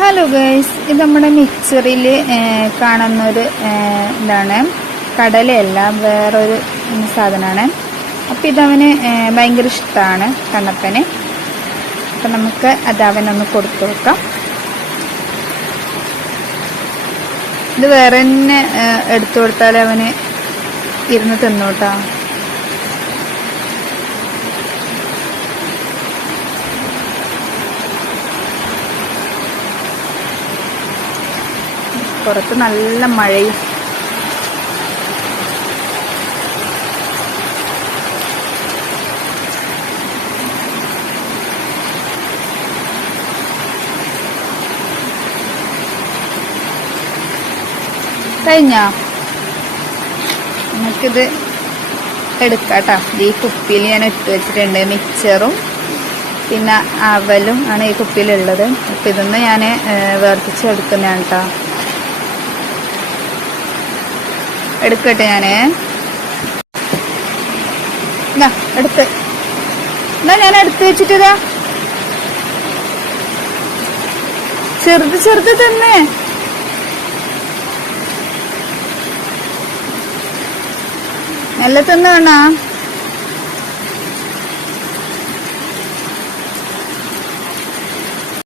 Hello guys, ഇത് നമ്മുടെ മിക്സറിൽ കാണുന്നൊരു എന്താണ് കടലയല്ല, വേറൊരു സാധനമാണ്. അപ്പം ഇതവന് ഭയങ്കര ഇഷ്ടമാണ് കണ്ണപ്പന്. അപ്പം നമുക്ക് അത് അവനൊന്ന് കൊടുത്തു നോക്കാം. ഇത് വേറെ തന്നെ എടുത്തു കൊടുത്താൽ അവന് ഇരുന്ന് തിന്നോട്ടാ. പുറത്ത് നല്ല മഴയും. കഴിഞ്ഞോ? നമുക്കിത് എടുക്കാട്ടോ. ഈ കുപ്പിയിൽ ഞാൻ ഇട്ട് വെച്ചിട്ടുണ്ട്. മിക്സറും പിന്നെ അവലും ആണ് ഈ കുപ്പിയിലുള്ളത്. അപ്പം ഇതൊന്ന് ഞാൻ വേർതിച്ചെടുക്കുന്നതാണ് കേട്ടോ. എടുക്കട്ടെ ഞാന്. എടുത്ത് ഞാൻ എടുത്ത് വെച്ചിട്ടാ. ചെറുത് തന്നെ. നല്ല തിന്ന് വേണ.